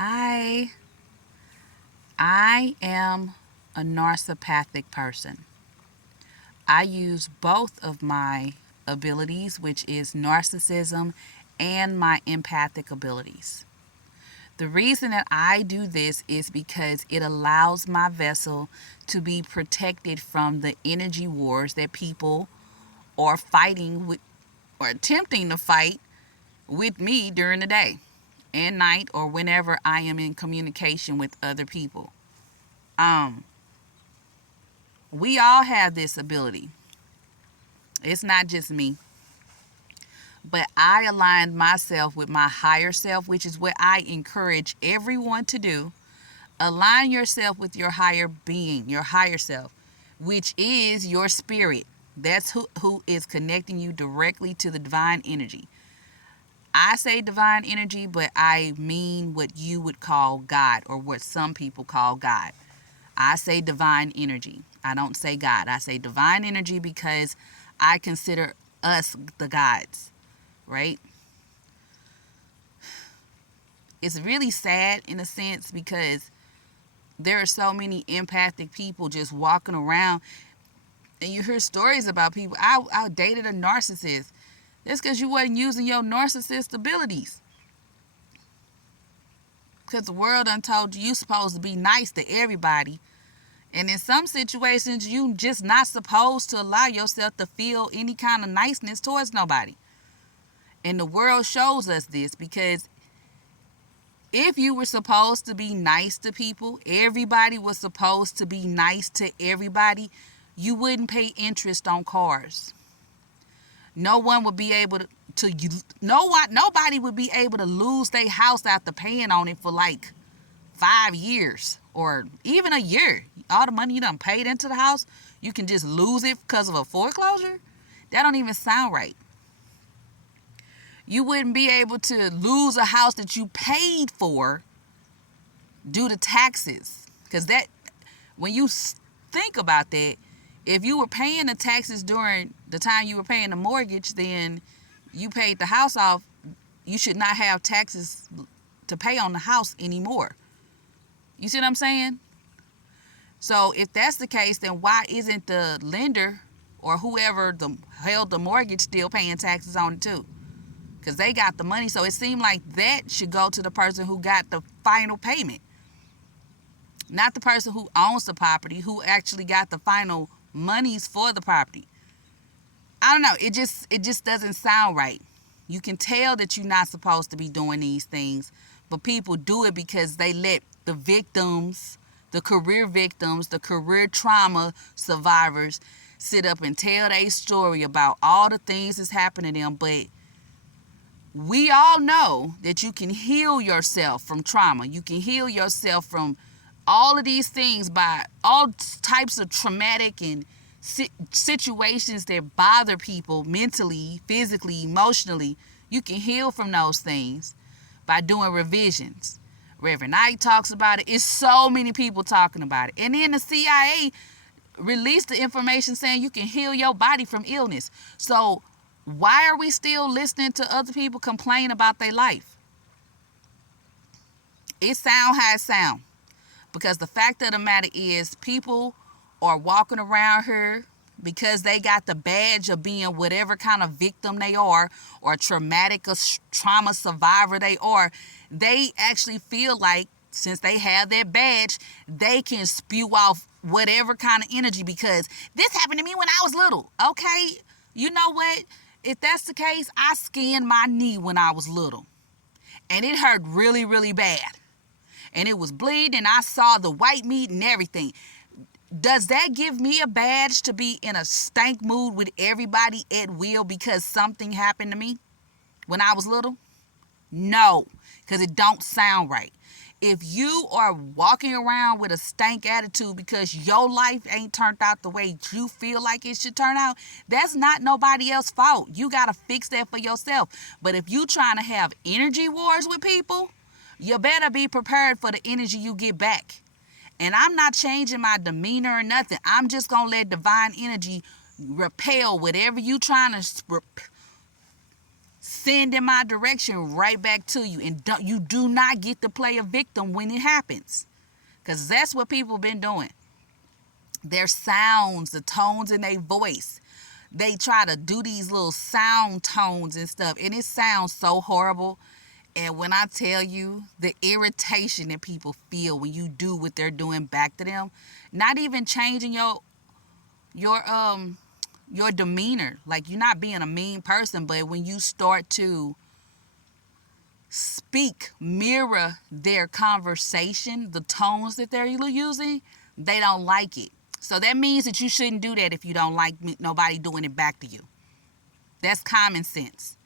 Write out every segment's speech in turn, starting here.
Hi, I am a narcissistic person. I use both of my abilities, which is narcissism and my empathic abilities. The reason that I do this is because it allows my vessel to be protected from the energy wars that people are fighting with or attempting to fight with me during the day and night or whenever I am in communication with other people. Um, we all have this ability. It's not just me. But I aligned myself with my higher self, which is what I encourage everyone to do. Align yourself with your higher being, your higher self, which is your spirit. That's who is connecting you directly to the divine energy. I say divine energy, but I mean what you would call God or what some people call God. I say divine energy. I don't say God. I say divine energy because I consider us the gods, right? It's really sad in a sense because there are so many empathic people just walking around, and you hear stories about people. I dated a narcissist. That's because you wasn't using your narcissist abilities. Because the world done told you supposed to be nice to everybody. And in some situations, you just not supposed to allow yourself to feel any kind of niceness towards nobody. And the world shows us this because if you were supposed to be nice to people, everybody was supposed to be nice to everybody, you wouldn't pay interest on cars. No one would be able nobody would be able to lose their house after paying on it for like 5 years or even a year. All the money you done paid into the house, you can just lose it because of a foreclosure? That don't even sound right. You wouldn't be able to lose a house that you paid for due to taxes. Because that, when you think about that, if you were paying the taxes during the time you were paying the mortgage, then you paid the house off. You should not have taxes to pay on the house anymore. You see what I'm saying? So if that's the case, then why isn't the lender or whoever held the mortgage still paying taxes on it too? Because they got the money. So it seemed like that should go to the person who got the final payment, not the person who owns the property, who actually got the final monies for the property. I don't know. It just doesn't sound right. You can tell that you're not supposed to be doing these things, but people do it because they let the victims, the career victims, the career trauma survivors sit up and tell their story about all the things that's happening to them. But we all know that you can heal yourself from trauma. You can heal yourself from all of these things by all types of traumatic and situations that bother people mentally, physically, emotionally. You can heal from those things by doing revisions. Reverend Knight talks about it. It's so many people talking about it. And then the CIA released the information saying you can heal your body from illness. So why are we still listening to other people complain about their life? It sound how it sound. Because the fact of the matter is people are walking around here because they got the badge of being whatever kind of victim they are or traumatic or trauma survivor they are. They actually feel like since they have that badge, they can spew off whatever kind of energy because this happened to me when I was little. Okay, you know what? If that's the case, I skinned my knee when I was little and it hurt really, really bad. And it was bleeding and I saw the white meat and everything. Does that give me a badge to be in a stank mood with everybody at will because something happened to me when I was little? No, because it don't sound right. If you are walking around with a stank attitude because your life ain't turned out the way you feel like it should turn out, that's not nobody else's fault. You got to fix that for yourself. But if you trying to have energy wars with people, you better be prepared for the energy you get back. And I'm not changing my demeanor or nothing. I'm just going to let divine energy repel whatever you trying to send in my direction right back to you. And you do not get to play a victim when it happens. Because that's what people been doing. Their sounds, the tones in their voice. They try to do these little sound tones and stuff. And it sounds so horrible. And when I tell you the irritation that people feel when you do what they're doing back to them, not even changing your demeanor. Like, you're not being a mean person, but when you start to speak, mirror their conversation, the tones that they're using, they don't like it. So that means that you shouldn't do that if you don't like nobody doing it back to you. That's common sense.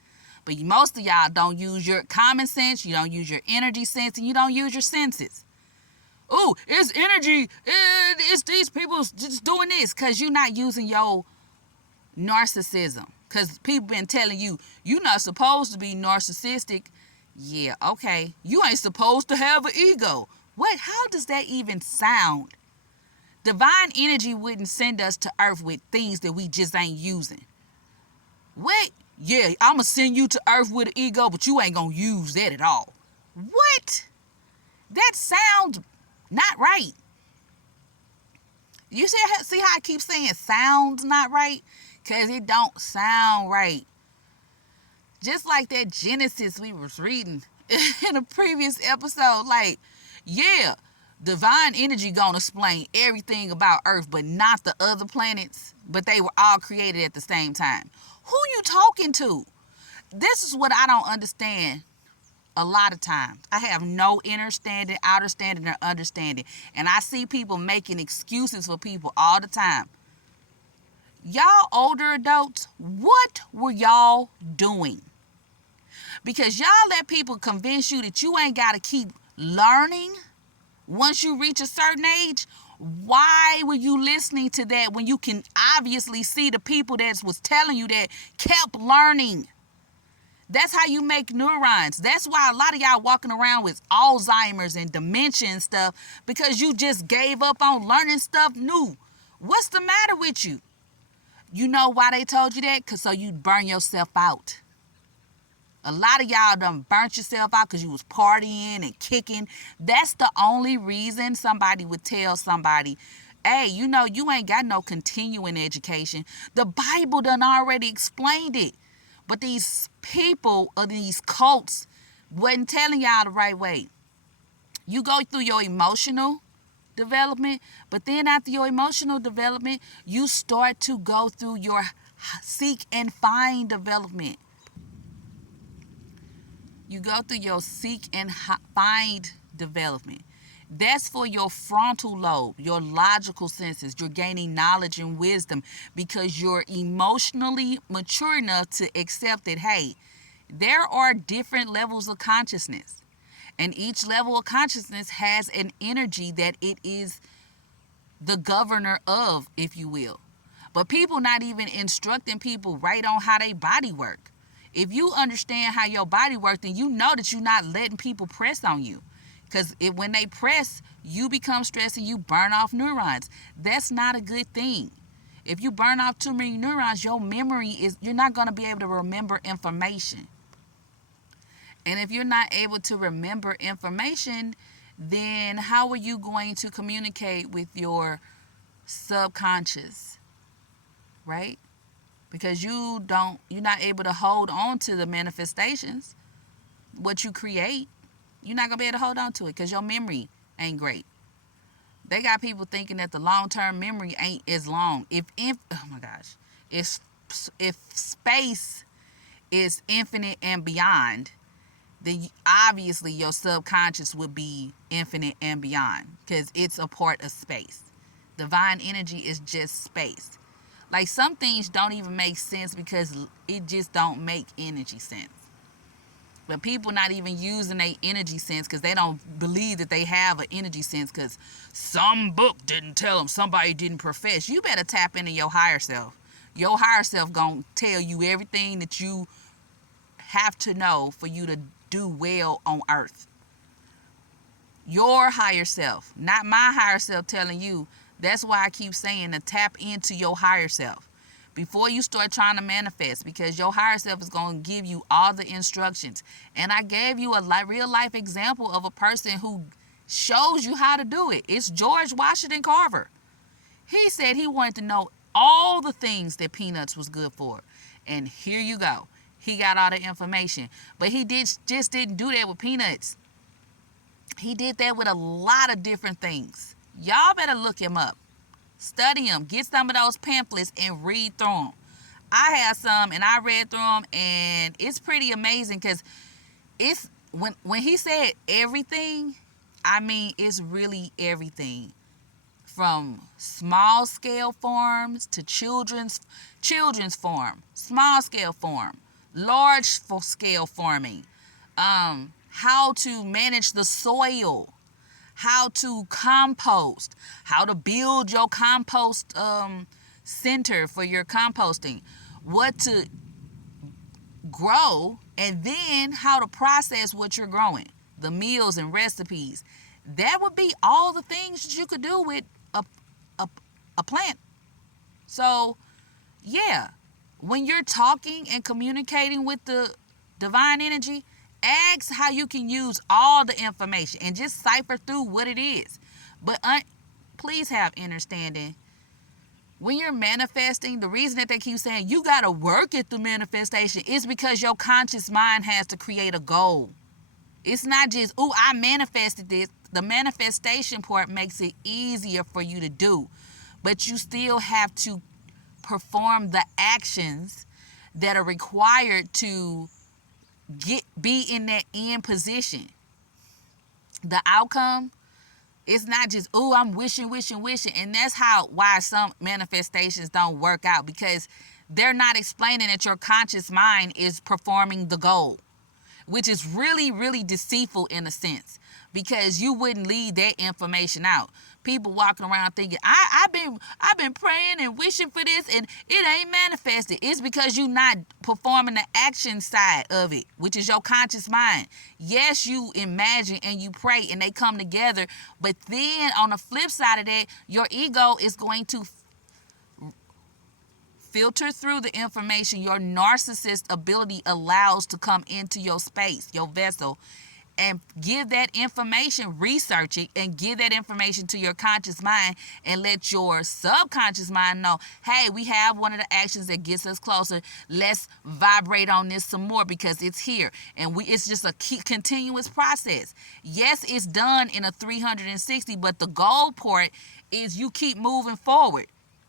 But most of y'all don't use your common sense, you don't use your energy sense, and you don't use your senses. Oh, it's energy, it's these people just doing this, because you're not using your narcissism. Because people been telling you, you're not supposed to be narcissistic. Yeah, okay. You ain't supposed to have an ego. What? How does that even sound? Divine energy wouldn't send us to earth with things that we just ain't using. What? Yeah, I'm going to send you to earth with an ego, but you ain't going to use that at all. What? That sounds not right. You see how I keep saying sounds not right? Because it don't sound right. Just like that Genesis we was reading in a previous episode. Like, yeah, divine energy gonna explain everything about Earth, but not the other planets. But they were all created at the same time. Who you talking to? This is what I don't understand a lot of times. I have no inner standing, outer standing, or understanding. And I see people making excuses for people all the time. Y'all older adults, what were y'all doing? Because y'all let people convince you that you ain't got to keep learning once you reach a certain age. Why were you listening to that when you can obviously see the people that was telling you that kept learning? That's how you make neurons. That's why a lot of y'all walking around with Alzheimer's and dementia and stuff, because you just gave up on learning stuff new. What's the matter with you? You know why they told you that? Because so you burn yourself out. A lot of y'all done burnt yourself out because you was partying and kicking. That's the only reason somebody would tell somebody, hey, you know, you ain't got no continuing education. The Bible done already explained it. But these people or these cults wasn't telling y'all the right way. You go through your emotional development, but then after your emotional development, you start to go through your seek and find development. You go through your seek and find development. That's for your frontal lobe, your logical senses. You're gaining knowledge and wisdom because you're emotionally mature enough to accept that, hey, there are different levels of consciousness. And each level of consciousness has an energy that it is the governor of, if you will. But people not even instructing people right on how they body work. If you understand how your body works, then you know that you're not letting people press on you. Because when they press, you become stressed and you burn off neurons. That's not a good thing. If you burn off too many neurons, your memory you're not going to be able to remember information. And if you're not able to remember information, then how are you going to communicate with your subconscious, right? Because you're not able to hold on to the manifestations, what you create. You're not going to be able to hold on to it because your memory ain't great. They got people thinking that the long-term memory ain't as long. If space is infinite and beyond, then obviously your subconscious would be infinite and beyond because it's a part of space. Divine energy is just space. Like, some things don't even make sense because it just don't make energy sense. But people not even using their energy sense because they don't believe that they have an energy sense because some book didn't tell them, somebody didn't profess. You better tap into your higher self. Your higher self gonna tell you everything that you have to know for you to do well on earth. Your higher self, not my higher self telling you. That's why I keep saying to tap into your higher self. before you start trying to manifest, because your higher self is going to give you all the instructions. And I gave you a real life example of a person who shows you how to do it. It's George Washington Carver. He said he wanted to know all the things that peanuts was good for. And here you go. He got all the information. But he just didn't do that with peanuts. He did that with a lot of different things. Y'all better look him up. Study him. Get some of those pamphlets and read through them. I have some and I read through them, and it's pretty amazing, because it's when he said everything, I mean, it's really everything. From small scale farms to children's farm, small scale farm, large scale farming, how to manage the soil, how to compost, how to build your compost center for your composting, what to grow, and then how to process what you're growing, the meals and recipes. That would be all the things that you could do with a plant. So, yeah, when you're talking and communicating with the divine energy, ask how you can use all the information and just cipher through what it is. But please have understanding. When you're manifesting, the reason that they keep saying you got to work at the manifestation is because your conscious mind has to create a goal. It's not just, oh, I manifested this. The manifestation part makes it easier for you to do. But you still have to perform the actions that are required to be in that end position. The outcome is not just, oh, I'm wishing. And that's why some manifestations don't work out, because they're not explaining that your conscious mind is performing the goal, which is really, really deceitful in a sense, because you wouldn't leave that information out. People walking around thinking, I've been praying and wishing for this and it ain't manifested. It's because you're not performing the action side of it, which is your conscious mind. Yes, you imagine and you pray and they come together, but then on the flip side of that, your ego is going to filter through the information your narcissist ability allows to come into your space, your vessel, and give that information, research it, and give that information to your conscious mind, and let your subconscious mind know, hey, we have one of the actions that gets us closer. Let's vibrate on this some more because it's here. And it's just a continuous process. Yes, it's done in a 360, but the goal part is you keep moving forward.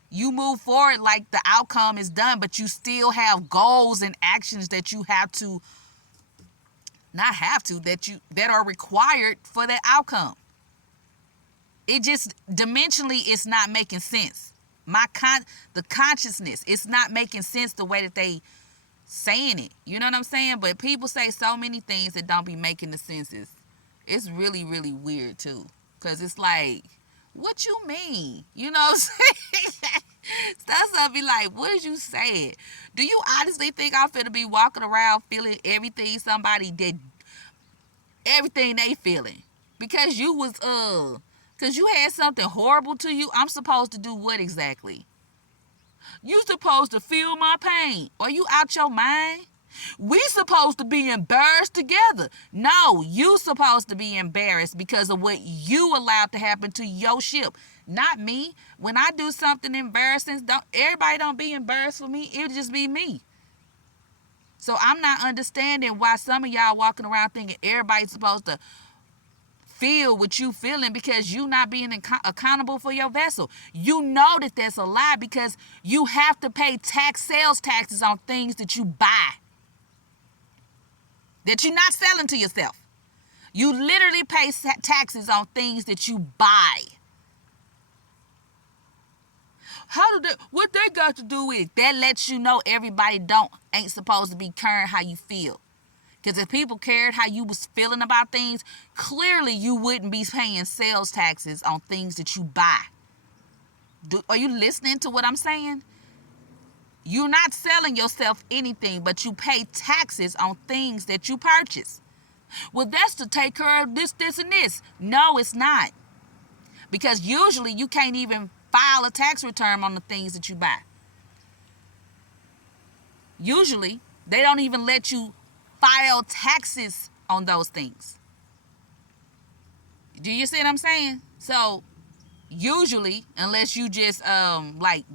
You move forward like the outcome is done, but you still have goals and actions that you have to that are required for that outcome. It just dimensionally it's not making sense. The consciousness, it's not making sense the way that they saying it. You know what I'm saying? But people say so many things that don't be making the senses. It's really, really weird too. Cause it's like, what you mean? You know what I'm saying? Stuff be like, what did you say? Do you honestly think I'm finna be walking around feeling everything everything they feeling? Because cause you had something horrible to you, I'm supposed to do what exactly? You supposed to feel my pain. Are you out your mind? We supposed to be embarrassed together. No, you supposed to be embarrassed because of what you allowed to happen to your ship, not me. When I do something embarrassing, everybody don't be embarrassed for me. It'll just be me. So I'm not understanding why some of y'all walking around thinking everybody's supposed to feel what you feeling, because you not being accountable for your vessel. You know that that's a lie, because you have to pay sales taxes on things that you buy, that you're not selling to yourself. You literally pay taxes on things that you buy. What they got to do with it? That lets you know everybody ain't supposed to be caring how you feel. Because if people cared how you was feeling about things, clearly you wouldn't be paying sales taxes on things that you buy. Are you listening to what I'm saying? You're not selling yourself anything, but you pay taxes on things that you purchase. Well, that's to take care of this, and this. No, it's not. Because usually you can't even file a tax return on the things that you buy. Usually, they don't even let you file taxes on those things. Do you see what I'm saying? So usually, unless you just like,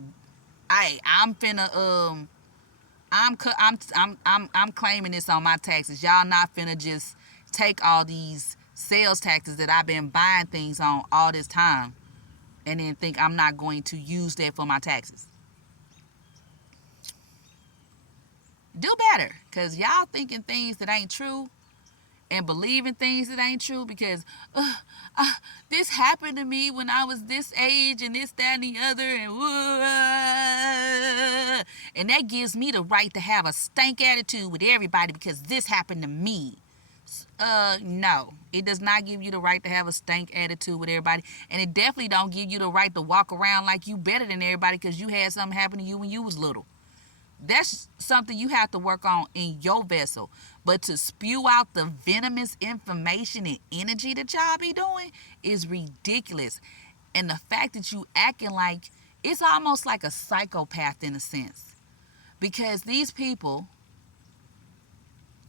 I'm finna I'm claiming this on my taxes. Y'all not finna just take all these sales taxes that I've been buying things on all this time and then think I'm not going to use that for my taxes. Do better, because y'all thinking things that ain't true and believing things that ain't true because this happened to me when I was this age and this, that, and the other, and that gives me the right to have a stank attitude with everybody because this happened to me. No, it does not give you the right to have a stank attitude with everybody, and it definitely don't give you the right to walk around like you better than everybody because you had something happen to you when you was little. That's something you have to work on in your vessel. But to spew out the venomous information and energy that y'all be doing is ridiculous. And the fact that you acting like, it's almost like a psychopath in a sense. Because these people,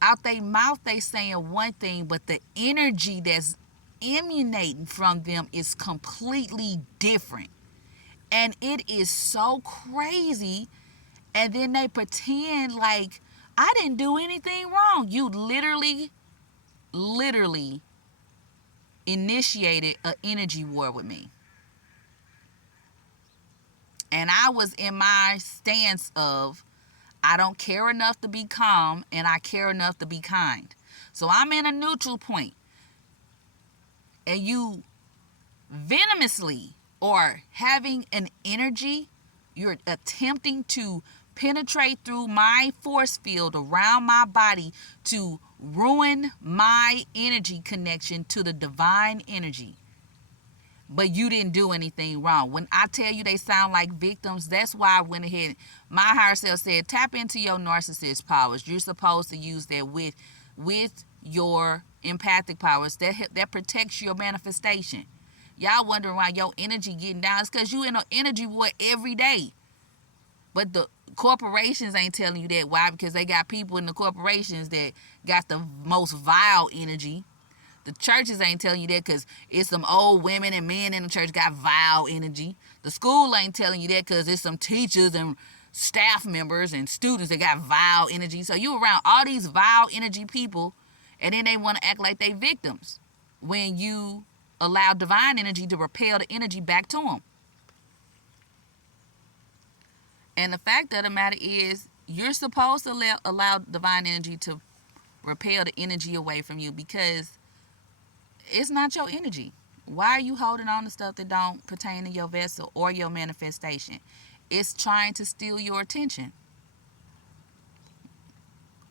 out their mouth they saying one thing, but the energy that's emanating from them is completely different. And it is so crazy. And then they pretend like I didn't do anything wrong. You literally initiated an energy war with me. And I was in my stance of I don't care enough to be calm and I care enough to be kind. So I'm in a neutral point. And you venomously or having an energy, you're attempting to penetrate through my force field around my body to ruin my energy connection to the divine energy. But you didn't do anything wrong. When I tell you they sound like victims, that's why I went ahead. My higher self said, tap into your narcissist powers. You're supposed to use that with your empathic powers. That protects your manifestation. Y'all wondering why your energy getting down. It's because you in an energy war every day. But the corporations ain't telling you that. Why? Because they got people in the corporations that got the most vile energy. The churches ain't telling you that because it's some old women and men in the church got vile energy. The school ain't telling you that because it's some teachers and staff members and students that got vile energy. So you around all these vile energy people, and then they want to act like they victims when you allow divine energy to repel the energy back to them. And the fact of the matter is, you're supposed to allow divine energy to repel the energy away from you because it's not your energy. Why are you holding on to stuff that don't pertain to your vessel or your manifestation? It's trying to steal your attention.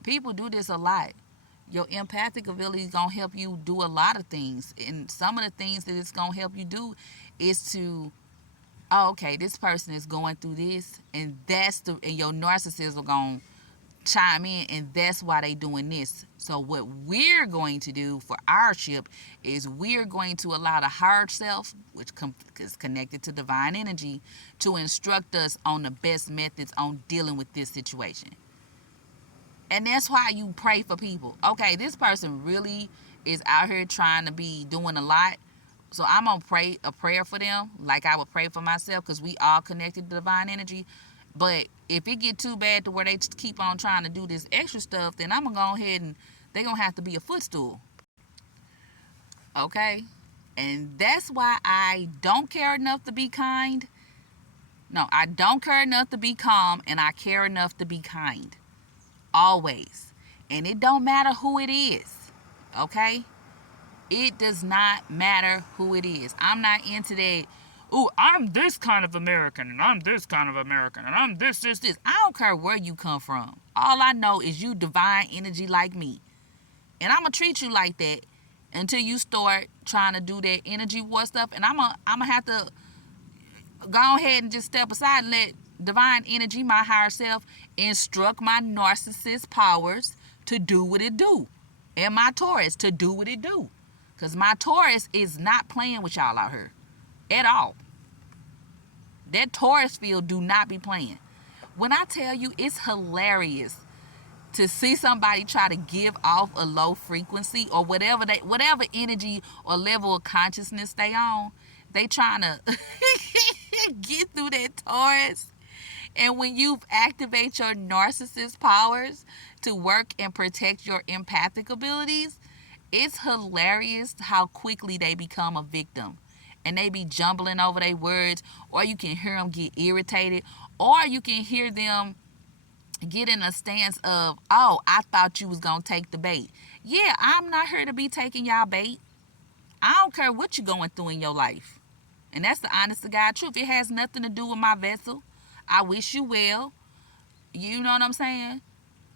People do this a lot. Your empathic ability is going to help you do a lot of things. And some of the things that it's going to help you do is to, oh, okay, this person is going through this, and and your narcissist are going to chime in, and that's why they doing this. So what we're going to do for our ship is we're going to allow the higher self, which is connected to divine energy, to instruct us on the best methods on dealing with this situation. And that's why you pray for people. Okay, this person really is out here trying to be doing a lot. So I'm going to pray a prayer for them like I would pray for myself, because we all connected to divine energy. But if it get too bad to where they just keep on trying to do this extra stuff, then I'm going to go ahead and they're going to have to be a footstool. Okay? And that's why I don't care enough to be kind. No, I don't care enough to be calm, and I care enough to be kind. Always. And it don't matter who it is. Okay? It does not matter who it is. I'm not into that, ooh, I'm this kind of American, and I'm this kind of American, and I'm this. I don't care where you come from. All I know is you divine energy like me. And I'm going to treat you like that until you start trying to do that energy war stuff. And I'm going to have to go ahead and just step aside and let divine energy, my higher self, instruct my narcissist powers to do what it do. And my Taurus to do what it do. Because my Taurus is not playing with y'all out here at all. That Taurus field do not be playing. When I tell you, it's hilarious to see somebody try to give off a low frequency or whatever energy or level of consciousness they on. They trying to get through that Taurus. And when you activate your narcissist powers to work and protect your empathic abilities, it's hilarious how quickly they become a victim. And they be jumbling over their words, or you can hear them get irritated, or you can hear them get in a stance of, oh, I thought you was going to take the bait. Yeah, I'm not here to be taking y'all bait. I don't care what you're going through in your life. And that's the honest to God truth. It has nothing to do with my vessel. I wish you well. You know what I'm saying?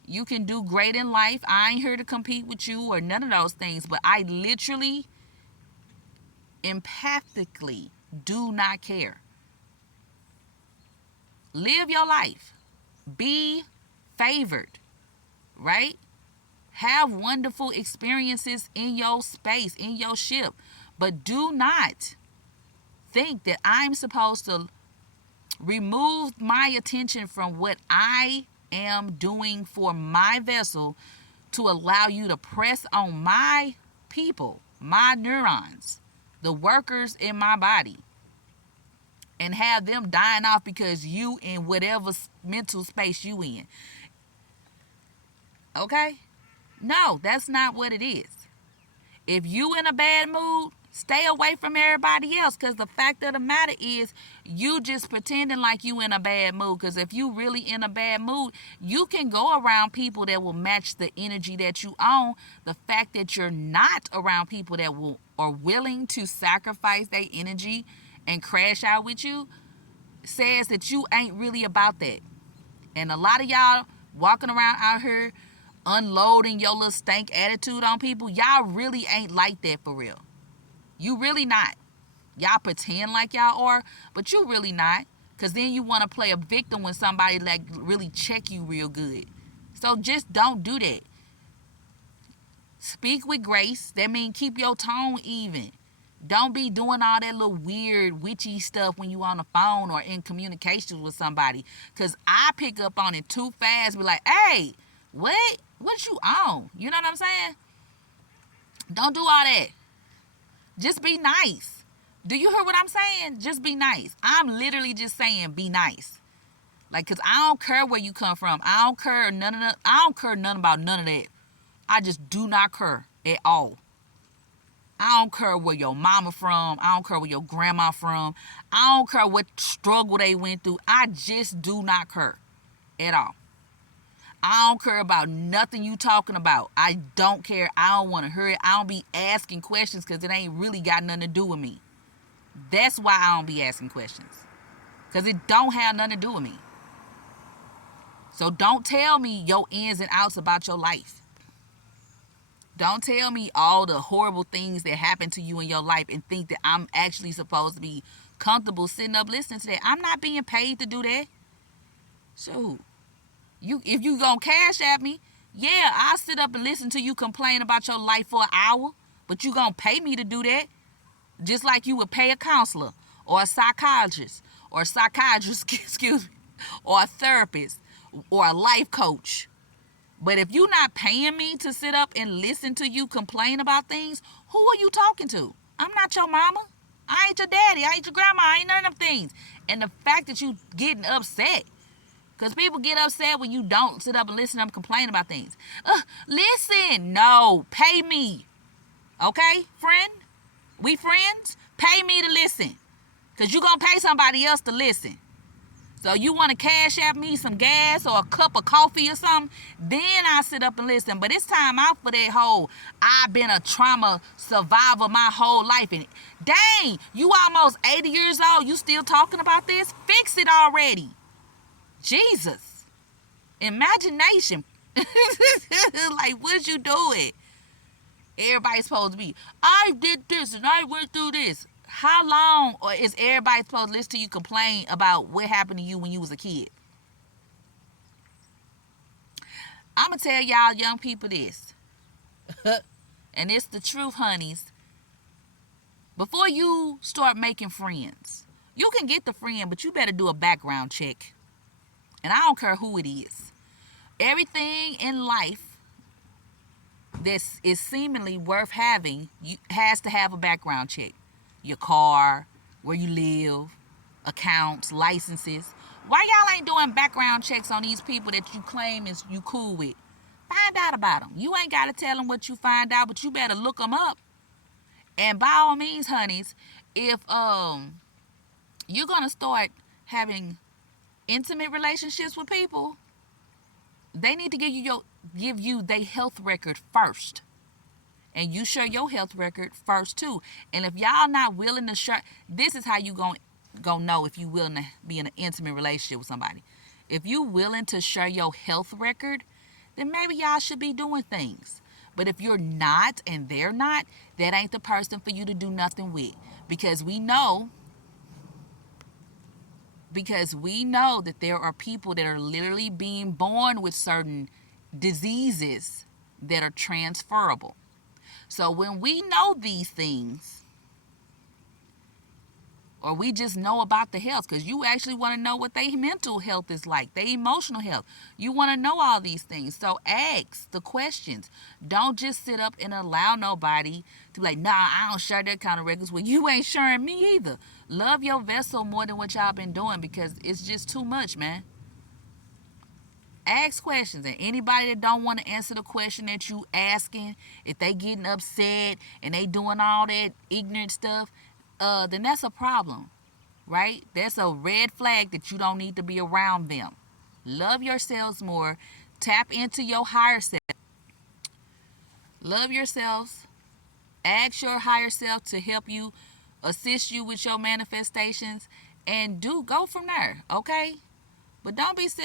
You can do great in life. I ain't here to compete with you or none of those things. But I literally, empathically do not care. Live your life. Be favored, right? Have wonderful experiences in your space, in your ship. But do not think that I'm supposed to remove my attention from what I am doing for my vessel to allow you to press on my people, my neurons, the workers in my body, and have them dying off because you in whatever mental space you in. Okay? No, that's not what it is. If you in a bad mood, stay away from everybody else, because the fact of the matter is you just pretending like you in a bad mood. Because if you really in a bad mood, you can go around people that will match the energy that you own. The fact that you're not around people that are willing to sacrifice their energy and crash out with you says that you ain't really about that. And a lot of y'all walking around out here unloading your little stank attitude on people, y'all really ain't like that for real. You really not. Y'all pretend like y'all are, but you really not. Because then you want to play a victim when somebody like really check you real good. So just don't do that. Speak with grace. That means keep your tone even. Don't be doing all that little weird witchy stuff when you on the phone or in communications with somebody. Because I pick up on it too fast. Be like, hey, what? What you on? You know what I'm saying? Don't do all that. Just be nice. Do you hear what I'm saying? Just be nice. I'm literally just saying be nice. Like, cause I don't care where you come from. I don't care none of that. I don't care none about none of that. I just do not care at all. I don't care where your mama from. I don't care where your grandma from. I don't care what struggle they went through. I just do not care at all. I don't care about nothing you talking about. I don't care. I don't want to hear it. I don't be asking questions because it ain't really got nothing to do with me. That's why I don't be asking questions. Because it don't have nothing to do with me. So don't tell me your ins and outs about your life. Don't tell me all the horrible things that happen to you in your life and think that I'm actually supposed to be comfortable sitting up listening to that. I'm not being paid to do that. So, if you gonna cash at me, yeah, I'll sit up and listen to you complain about your life for an hour. But you gonna pay me to do that. Just like you would pay a counselor or a psychiatrist, excuse me, or a therapist or a life coach. But if you're not paying me to sit up and listen to you complain about things, who are you talking to? I'm not your mama. I ain't your daddy. I ain't your grandma. I ain't none of them things. And the fact that you getting upset, because people get upset when you don't sit up and listen to them complain about things. Listen. No. Pay me. Okay, friend? We friends? Pay me to listen. Because you're going to pay somebody else to listen. So you want to cash out me some gas or a cup of coffee or something, then I'll sit up and listen. But it's time out for that whole, I've been a trauma survivor my whole life. And dang, you almost 80 years old, you still talking about this? Fix it already. Jesus. Imagination. Like, what you doing? Everybody's supposed to be, I did this and I went through this. How long or is everybody supposed to listen to you complain about what happened to you when you was a kid? I'm going to tell y'all young people this. And it's the truth, honeys. Before you start making friends, you can get the friend, but you better do a background check. And I don't care who it is. Everything in life that is seemingly worth having has to have a background check. Your car, where you live, accounts, licenses. Why y'all ain't doing background checks on these people that you claim is you cool with? Find out about them. You ain't got to tell them what you find out, but you better look them up. And by all means, honeys, if you're gonna start having intimate relationships with people, they need to give you their health record first. And you share your health record first too. And if y'all not willing to share, this is how you gonna know if you willing to be in an intimate relationship with somebody. If you willing to share your health record, then maybe y'all should be doing things. But if you're not and they're not, that ain't the person for you to do nothing with. Because we know that there are people that are literally being born with certain diseases that are transferable. So when we know these things, or we just know about the health, because you actually want to know what their mental health is like, their emotional health. You want to know all these things. So ask the questions. Don't just sit up and allow nobody to be like, nah, I don't share that kind of records. Well, you ain't sharing me either. Love your vessel more than what y'all been doing, because it's just too much, man. Ask questions, and anybody that don't want to answer the question that you asking, if they getting upset and they doing all that ignorant stuff, then that's a problem, right? That's a red flag that you don't need to be around them. Love yourselves more. Tap into your higher self. Love yourselves. Ask your higher self to help you, assist you with your manifestations, and go from there, okay? But don't be sitting